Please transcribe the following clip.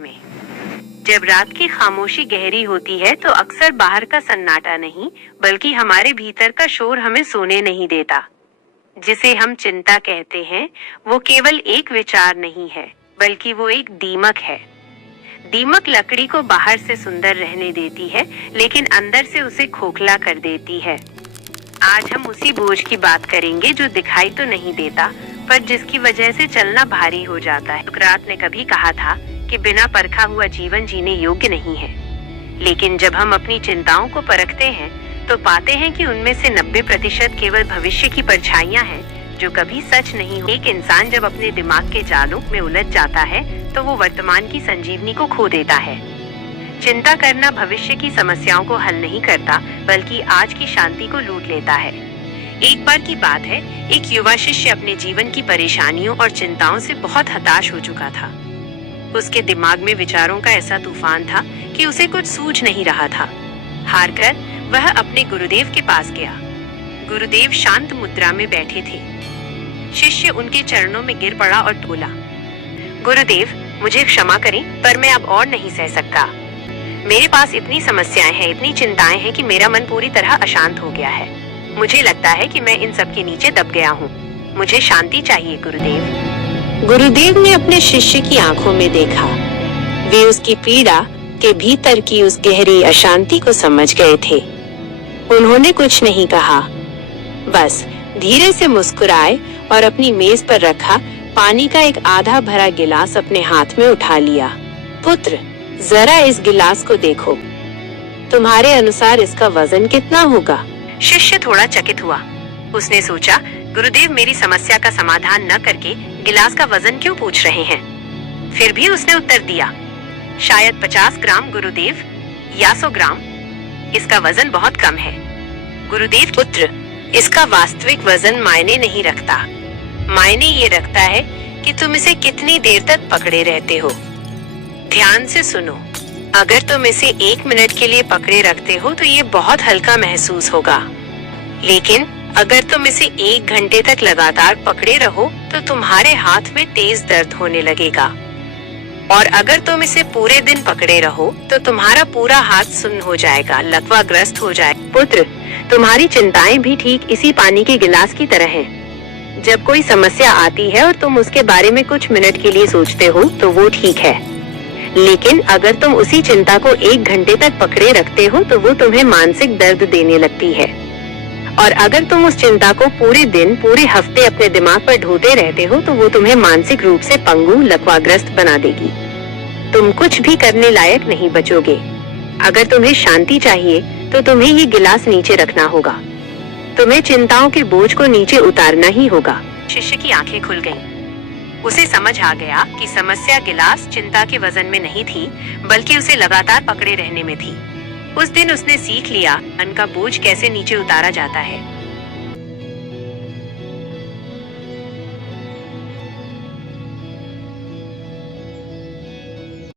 में जब रात की खामोशी गहरी होती है तो अक्सर बाहर का सन्नाटा नहीं बल्कि हमारे भीतर का शोर हमें सोने नहीं देता। जिसे हम चिंता कहते हैं वो केवल एक विचार नहीं है बल्कि वो एक दीमक है। दीमक लकड़ी को बाहर से सुंदर रहने देती है लेकिन अंदर से उसे खोखला कर देती है। आज हम उसी बोझ की बात करेंगे जो दिखाई तो नहीं देता पर जिसकी वजह से चलना भारी हो जाता है। सुकरात ने कभी कहा था कि बिना परखा हुआ जीवन जीने योग्य नहीं है, लेकिन जब हम अपनी चिंताओं को परखते हैं तो पाते हैं कि उनमें से 90% केवल भविष्य की परछाइयां हैं जो कभी सच नहीं हो। एक इंसान जब अपने दिमाग के जालों में उलझ जाता है तो वो वर्तमान की संजीवनी को खो देता है। चिंता करना भविष्य की समस्याओं को हल नहीं करता बल्कि आज की शांति को लूट लेता है। एक बार की बात है, एक युवा शिष्य अपने जीवन की परेशानियों और चिंताओं से बहुत हताश हो चुका था। उसके दिमाग में विचारों का ऐसा तूफान था कि उसे कुछ सूझ नहीं रहा था। हारकर वह अपने गुरुदेव के पास गया। गुरुदेव शांत मुद्रा में बैठे थे। शिष्य उनके चरणों में गिर पड़ा और बोला, गुरुदेव, मुझे क्षमा करें पर मैं अब और नहीं सह सकता। मेरे पास इतनी समस्याएं हैं, इतनी चिंताएं हैं कि मेरा मन पूरी तरह अशांत हो गया है। मुझे लगता है कि मैं इन सब के नीचे दब गया हूँ। मुझे शांति चाहिए गुरुदेव। गुरुदेव ने अपने शिष्य की आंखों में देखा। वे उसकी पीड़ा के भीतर की उस गहरी अशांति को समझ गए थे। उन्होंने कुछ नहीं कहा, बस धीरे से मुस्कुराए और अपनी मेज पर रखा पानी का एक आधा भरा गिलास अपने हाथ में उठा लिया। पुत्र, जरा इस गिलास को देखो। तुम्हारे अनुसार इसका वजन कितना होगा? शिष्य थोड़ा चकित हुआ। उसने सोचा, गुरुदेव मेरी समस्या का समाधान न करके गिलास का वजन क्यों पूछ रहे हैं? फिर भी उसने उत्तर दिया, शायद 50 ग्राम गुरुदेव, या 100 ग्राम। इसका वजन बहुत कम है। गुरुदेव, पुत्र, इसका वास्तविक वजन मायने नहीं रखता। मायने ये रखता है कि तुम इसे कितनी देर तक पकड़े रहते हो। ध्यान से सुनो, अगर तुम इसे 1 मिनट के लिए पकड़े रखते हो तो ये बहुत हल्का महसूस होगा, लेकिन अगर तुम इसे 1 घंटे तक लगातार पकड़े रहो तो तुम्हारे हाथ में तेज दर्द होने लगेगा। और अगर तुम इसे पूरे दिन पकड़े रहो तो तुम्हारा पूरा हाथ सुन्न हो जाएगा, लकवाग्रस्त हो जाएगा। पुत्र, तुम्हारी चिंताएं भी ठीक इसी पानी के गिलास की तरह हैं। जब कोई समस्या आती है और तुम उसके बारे में कुछ मिनट के लिए सोचते हो तो वो ठीक है, लेकिन अगर तुम उसी चिंता को 1 घंटे तक पकड़े रखते हो तो वो तुम्हें मानसिक दर्द देने लगती है। और अगर तुम उस चिंता को पूरे दिन, पूरे हफ्ते अपने दिमाग पर ढोते रहते हो तो वो तुम्हें मानसिक रूप से पंगु, लकवाग्रस्त बना देगी। तुम कुछ भी करने लायक नहीं बचोगे। अगर तुम्हें शांति चाहिए तो तुम्हें ये गिलास नीचे रखना होगा। तुम्हें चिंताओं के बोझ को नीचे उतारना ही होगा। शिष्य की आंखें खुल गईं। उसे समझ आ गया कि समस्या गिलास चिंता के वजन में नहीं थी बल्कि उसे लगातार पकड़े रहने में थी। उस दिन उसने सीख लिया मन का बोझ कैसे नीचे उतारा जाता है।